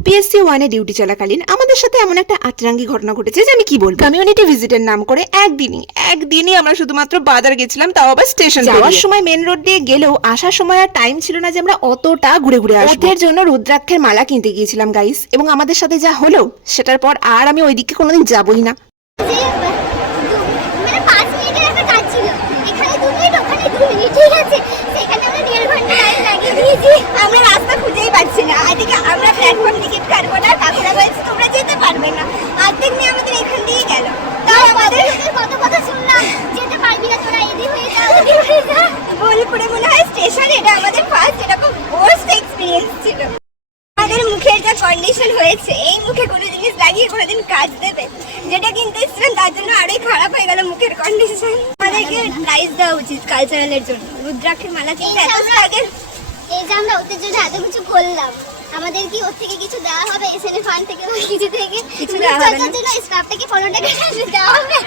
UPSC 1 এ duty চলাকালীন আমাদের সাথে এমন একটা আতরাঙ্গি ঘটনা ঘটেছে যে আমি কি বলবো। কমিউনিটি ভিজিটের নাম করে একদিনই আমরা শুধুমাত্র বাজার গেছিলাম, তাও আবার স্টেশন। যাওয়ার সময় মেন রোড দিয়ে গেলেও আসার সময় আর টাইম ছিল না যে আমরা অতটা ঘুরে ঘুরে আসবো। ওদের জন্য রুদ্রাক্ষের মালা কিনতে গিয়েছিলাম গাইস, এবং আমাদের সাথে যা হলো সেটার পর আর আমি ওইদিকে কোনোদিন যাবই না। আমরা রাস্তা খুঁজেই পাচ্ছি না, এদিকে আমরা প্ল্যাটফর্ম টিকিট কাটবো না, কাকুরা বলছে তোমরা যেতে পারবে না, অর্ধেক নিয়ে আমাদের এখান দিয়ে গেল। তাও আমাদের কত কথা শুনলাম, যেতে পারবি না তোরা, এদি হয়ে যা ওদি হয়ে যা। বোলপুরে মনে হয় স্টেশন, এটা আমাদের ফার্স্ট এরকম ওয়ার্স্ট এক্সপিরিয়েন্স ছিল। আমাদের মুখের যা কন্ডিশন হয়েছে, এই মুখে কোনো জিনিস লাগিয়ে কোনোদিন কাজ দেবে, যেটা কিনতে এসেছিলাম তার জন্য আরোই খারাপ হয়ে গেল মুখের কন্ডিশন। আমাদেরকে প্রাইজ দেওয়া উচিত কালচারালের জন্য, রুদ্রাক্ষের মালা কিনতে এত আগে। এই যে আমরা ওদের জন্য এত কিছু করলাম, আমাদের কি ওর থেকে কিছু দেওয়া হবে? এসএনএ ফান্ড থেকে বা কিছু থেকে কিছু দেওয়া হবে না? স্টাফটাকে 15 টাকা দেওয়া হবে।